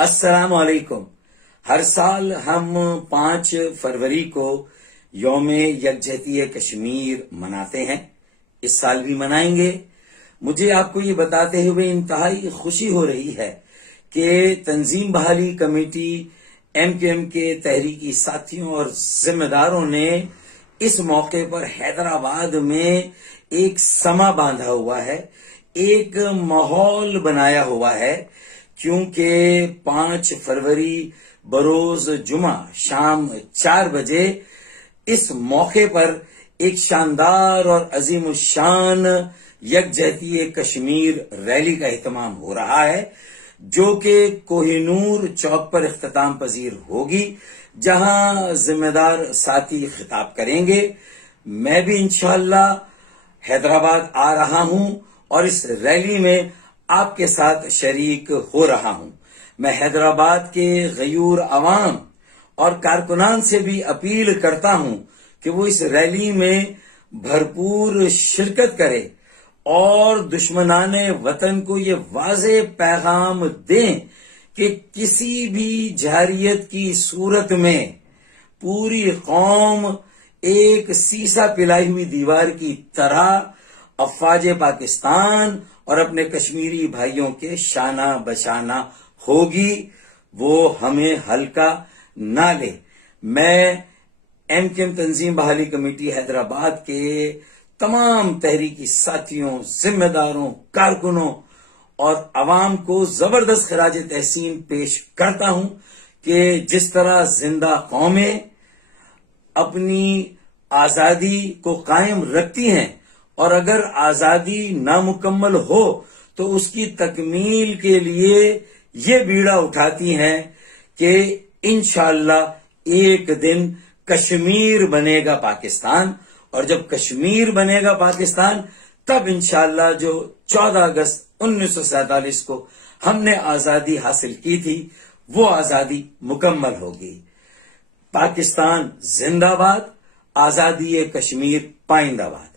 السلام علیکم۔ ہر سال ہم 5 فروری کو یوم یکجہتی کشمیر مناتے ہیں، اس سال بھی منائیں گے۔ مجھے آپ کو یہ بتاتے ہوئے انتہائی خوشی ہو رہی ہے کہ تنظیم بحالی کمیٹی MQM کے تحریکی ساتھیوں اور ذمہ داروں نے اس موقع پر حیدرآباد میں ایک سما باندھا ہوا ہے، ایک ماحول بنایا ہوا ہے، کیونکہ 5 فروری بروز جمعہ شام 4 بجے اس موقع پر ایک شاندار اور عظیم الشان یکجہتی کشمیر ریلی کا اہتمام ہو رہا ہے، جو کہ کوہ نور چوک پر اختتام پذیر ہوگی، جہاں ذمہ دار ساتھی خطاب کریں گے۔ میں بھی انشاءاللہ حیدرآباد آ رہا ہوں اور اس ریلی میں آپ کے ساتھ شریک ہو رہا ہوں۔ میں حیدرآباد کے غیور عوام اور کارکنان سے بھی اپیل کرتا ہوں کہ وہ اس ریلی میں بھرپور شرکت کرے اور دشمنان وطن کو یہ واضح پیغام دیں کہ کسی بھی جارحیت کی صورت میں پوری قوم ایک سیسا پلائی ہوئی دیوار کی طرح افواج پاکستان اور اپنے کشمیری بھائیوں کے شانہ بشانہ ہوگی، وہ ہمیں ہلکا نہ لے۔ میں MQM تنظیم بحالی کمیٹی حیدرآباد کے تمام تحریکی ساتھیوں، ذمہ داروں، کارکنوں اور عوام کو زبردست خراج تحسین پیش کرتا ہوں کہ جس طرح زندہ قومیں اپنی آزادی کو قائم رکھتی ہیں اور اگر آزادی نامکمل ہو تو اس کی تکمیل کے لیے یہ بیڑا اٹھاتی ہیں کہ انشاءاللہ ایک دن کشمیر بنے گا پاکستان، اور جب کشمیر بنے گا پاکستان تب انشاءاللہ جو 14 اگست 1947 کو ہم نے آزادی حاصل کی تھی وہ آزادی مکمل ہوگی۔ پاکستان زندہ باد، آزادی کشمیر پائندہ باد۔